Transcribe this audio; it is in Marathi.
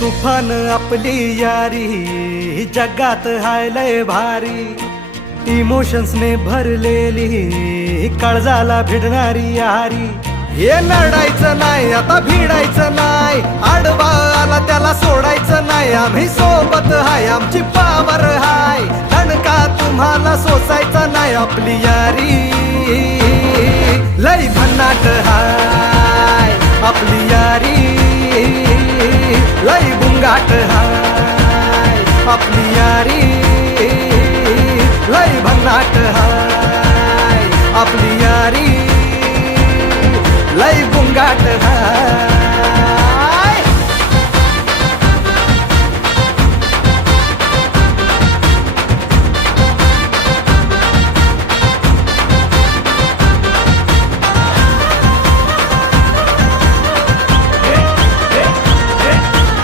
तुफान आपली यारी जगात हाय लय भारी, इमोशन्स ने भरलेली काळजाला भिडणारी यारी. हे लढायचं नाही आता भिडायचं नाही, आडवा आला त्याला सोडायचं नाही. आम्ही सोबत हाय आमची पावर हाय, दणका तुम्हाला सोसायचा नाही. आपली यारी लय भन्नाट हाय, आपली यारी लय बुंगाट हाय. आपली यारी लय भन्नाट हाय, आपली यारी लय बुंगाट हाय.